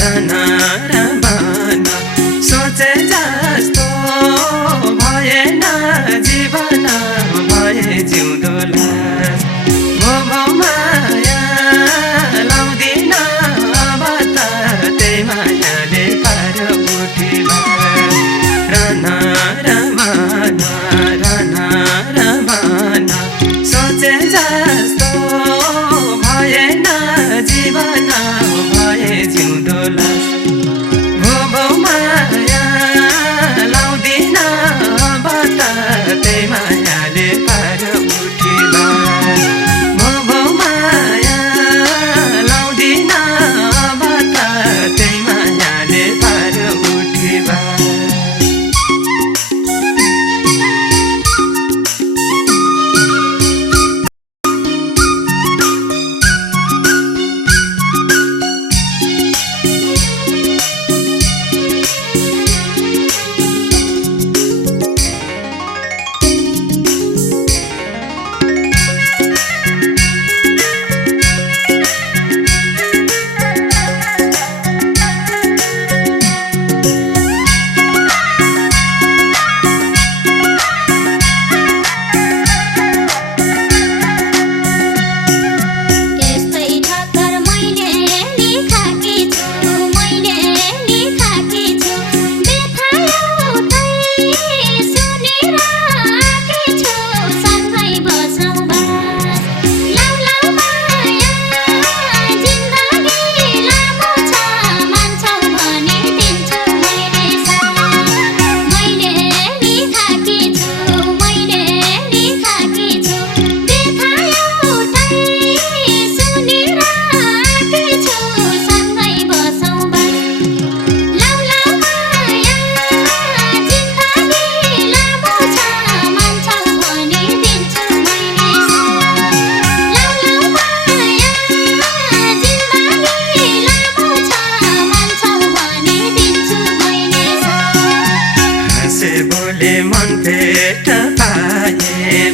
रना सोचे जस्तो भएन जीवन भए जिउँदो लास भो माया लाउँदिन अब त त्यही मायाले पार उठिला रना सोचे जस्तो भएन जीवन भए जिउँदो लास भो माया लाउँदिन अब त त्यही मायाले पार उठिला भो माया लाउँदिन अब त त्यही मायाले पार उठिला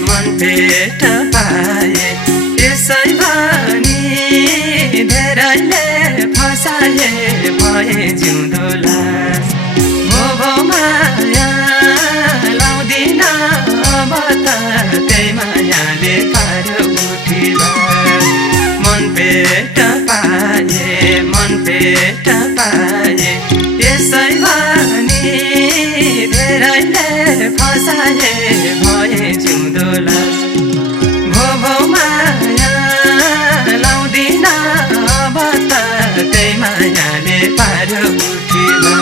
मन भेट पाए यसै भनी धेरैले फसाए भए जिउँदो लास भो माया लाउँदिन अब त त्यही मायाले पार उठिला मन भेट पाए यसै भनी धेरैले फसाए भए जिउँदो लास भो माया लाउँदिन अब त त्यही मायाले पार उठिला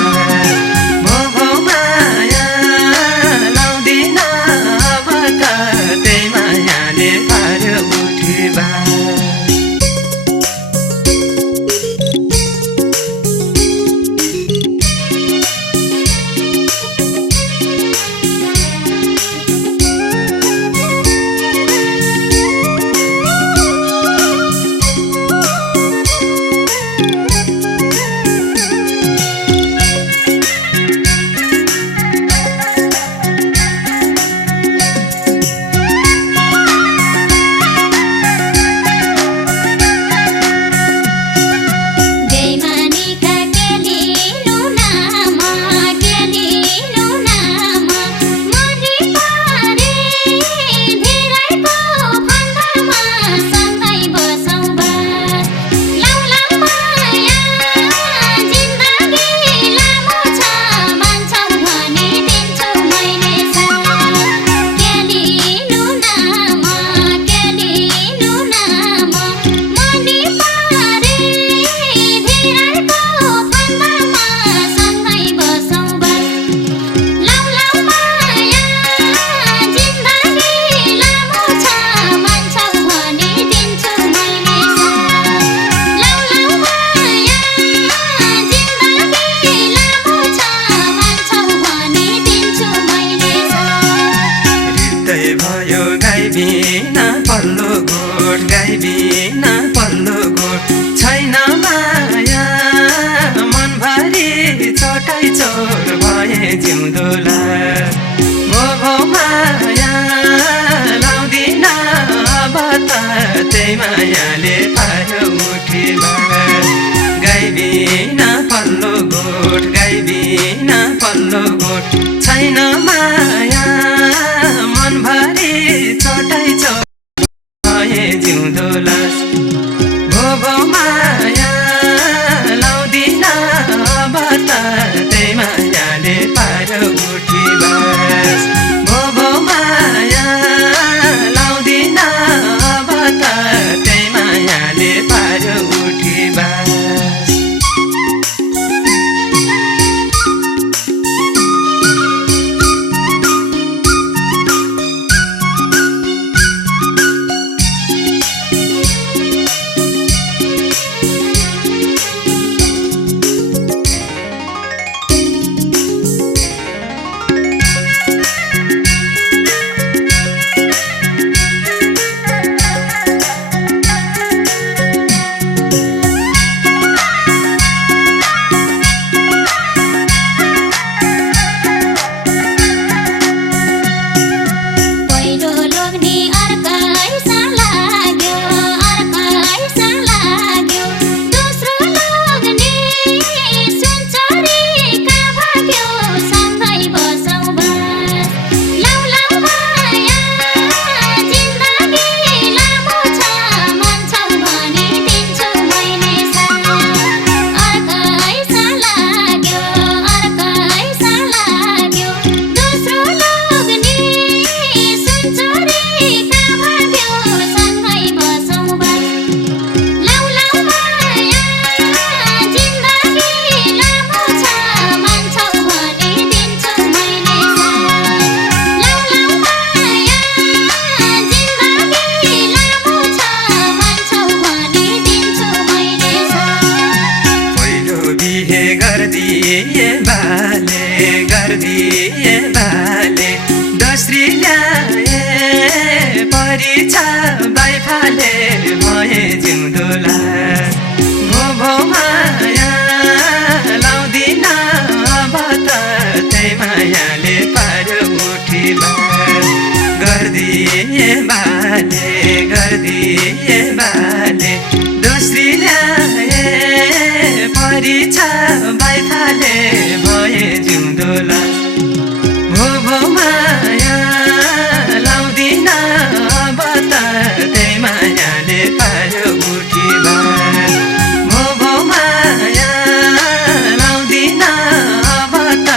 भो माया लाउँदिन अब त त्यही मायाले पार उठिला पल्लो गोठ छैन माया मनभरि छोटै चोर भए जिउँदो लास भो माया लाउँदिन अब त त्यही मायाले पार उठिला भाइ बिना पल्लो गोठ छैन माया मनभरि छोटै छोट भए जिउँदो लास भो माया लाउँदिन अब त त्यही मायाले पार्यो उठी बास भो माया लाउँदिन अब त त्यही मायाले पार्यो उठी बास गर्दिए बाले दोस्री ल्याए परीक्षा बाइफाले भए जिउँदो लास भो माया लाउँदिन अब त त्यही मायाले पार्यो उठी बास गर्दिए बाले दोस्री ल्याए परीक्षा बाइफाले भए जिउँदो लास भो माया लाउँदिन अब त त्यही मायाले पार्यो उठी बास भो माया लाउँदिन अब त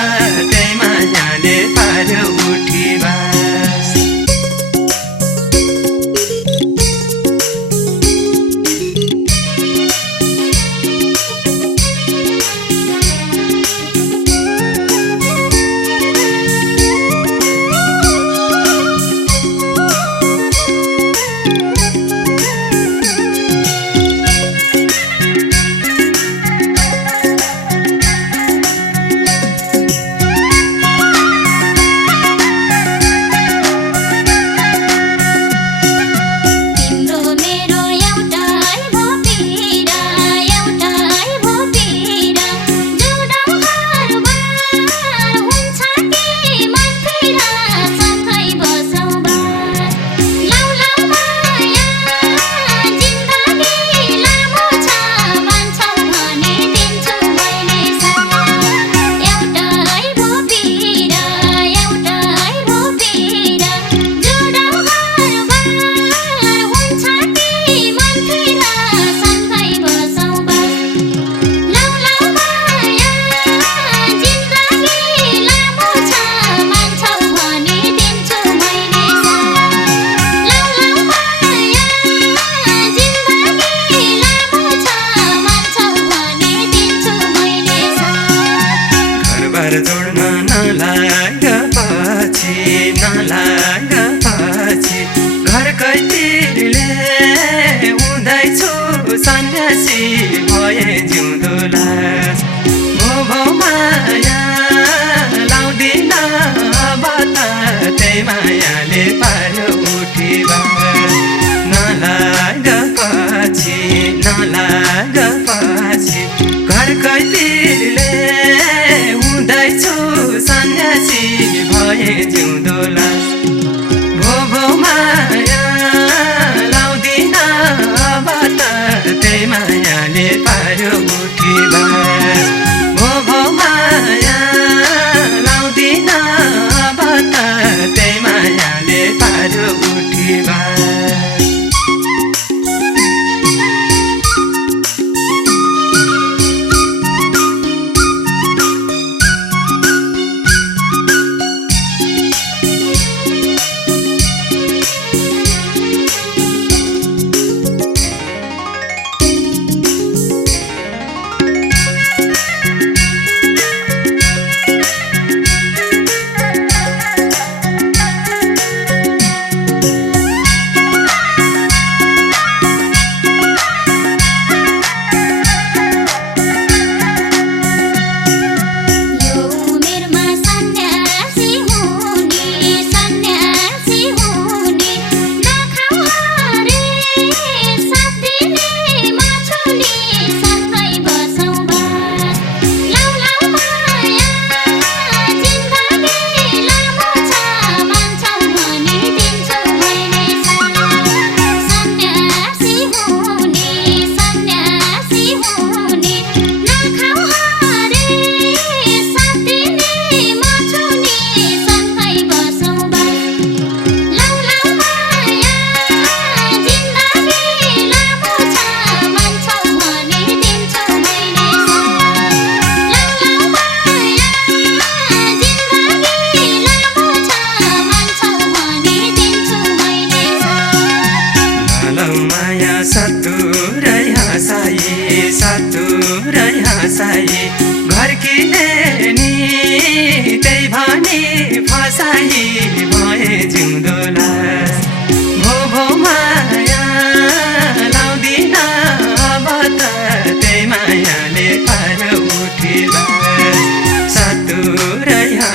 त्यही मायाले पार्यो उठी बास जोड्न नलाग पछि घरकै तिरले हुँदैछु सन्यासी भए जिउँदो लास भो माया लाउँदिन अब त त्यही मायाले पार्यो उठी बास नलाग पछि घरकै तिरले हुँदैछु सन्यासी भए जिउँदो लास भो माया लाउँदिन अब त त्यही मायाले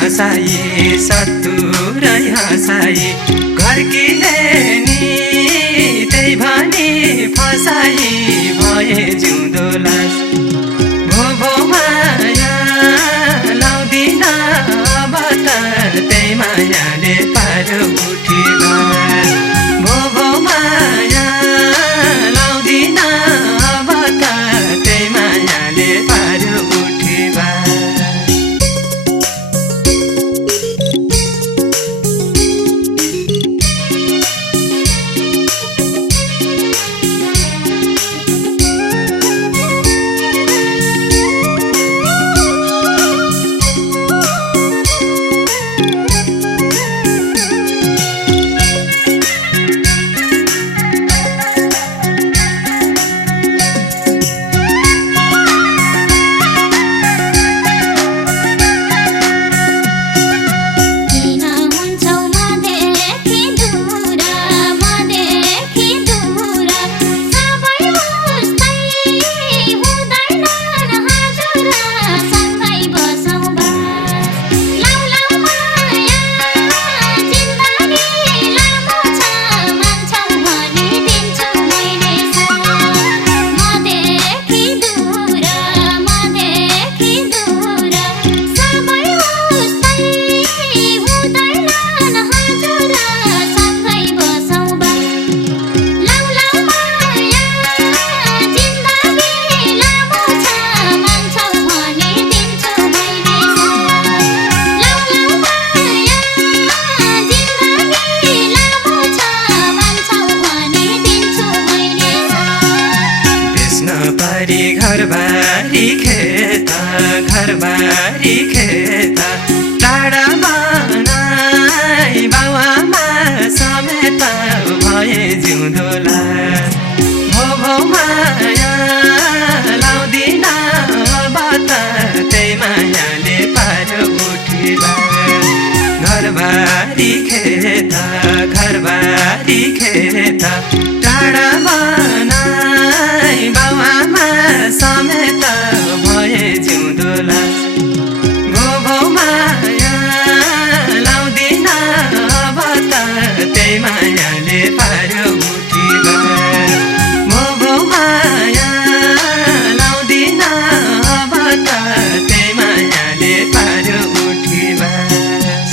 हँसाई सत्तुरै हँसाई घर्किने नि त्यही भनी फसाई भए जिउँदो लास भो माया लाउँदिन अब त त्यही मायाले पार उठी बास भो माया लाउँदिन अब त त्यही मायाले पार उठी बास घरबारी खेता टाढा बनाई बाउआमा समेत भए जिउँदो लास भो माया लाउँदिन अब त त्यही मायाले पार उठी बास घरबारी खेता टाढा बनाई बाउआमा समेत भए जिउँदो लास भो माया लाउँदिन अब त त्यही मायाले पार उठी बास भो माया लाउँदिन अब त त्यही मायाले पार उठी बास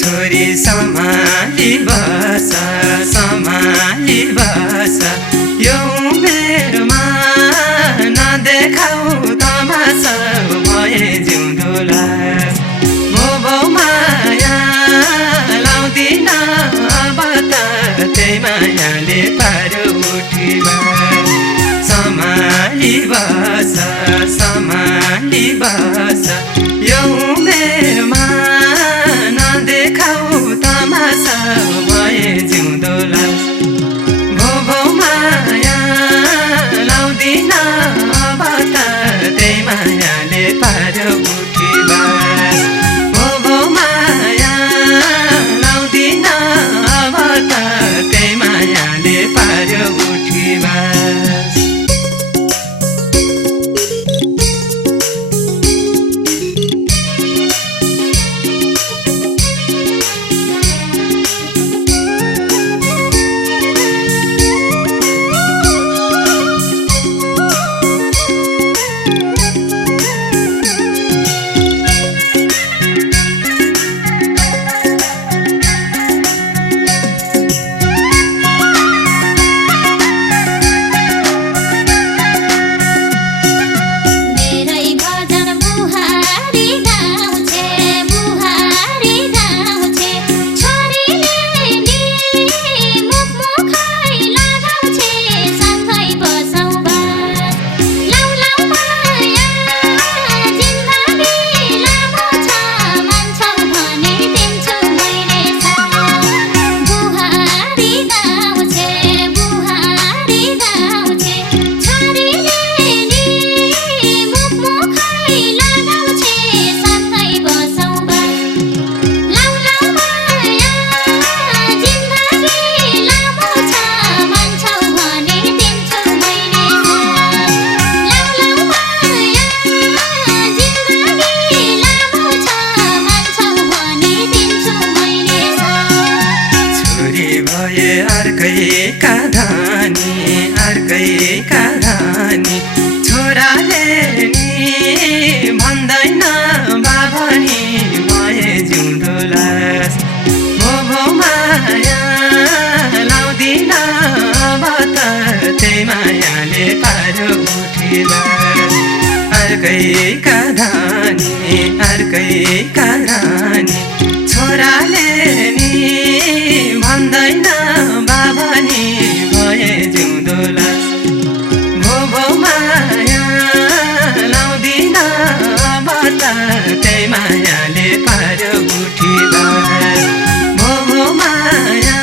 छोरी सम्हाली बस यो उमेरमा नदेखाऊ तमासा भए जिउँदो लास भो माया लाउँदिन अब त त्यही मायाले पार उठी बास सम्हाली बस यो उमेरमा नदेखाऊ तमासा भए जिउँदो लास भो माया लाउँदिन अब त त्यही मायाले पार उठी बास अर्कैका धनी अर्कैका धनी छोराले नि भन्दैन बाबनी भए जिउँदो लास भो माया लाउँदिन अब त त्यही मायाले पारो उठिला अर्कैका धनी अर्कैका धनी छोराले नि भन्दैन बाबनी भए जिउँदो लास भो माया लाउँदिन अब त त्यही मायाले पारो उठिला भो माया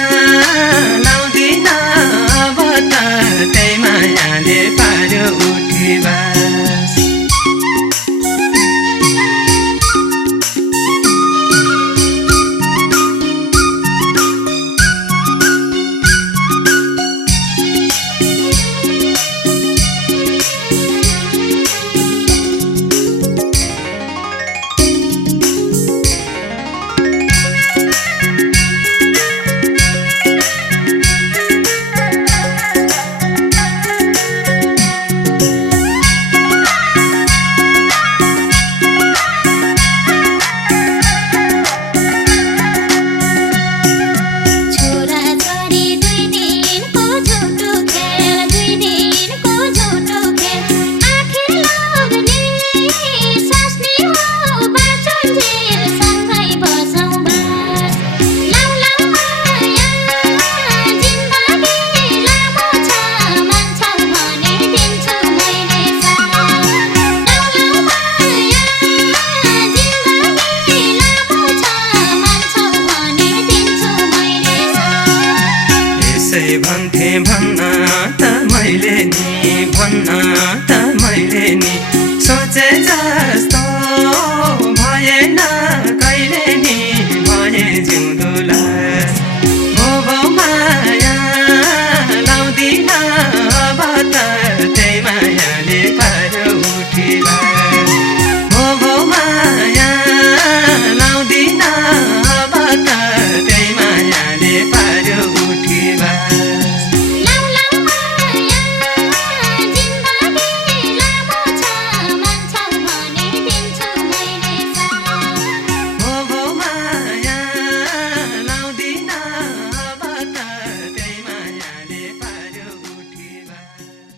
लाउँदिन अब त त्यही मायाले पारो उठिला भन्थे भन्न त मैले नि भन्न त मैले नि सोचे जस्तो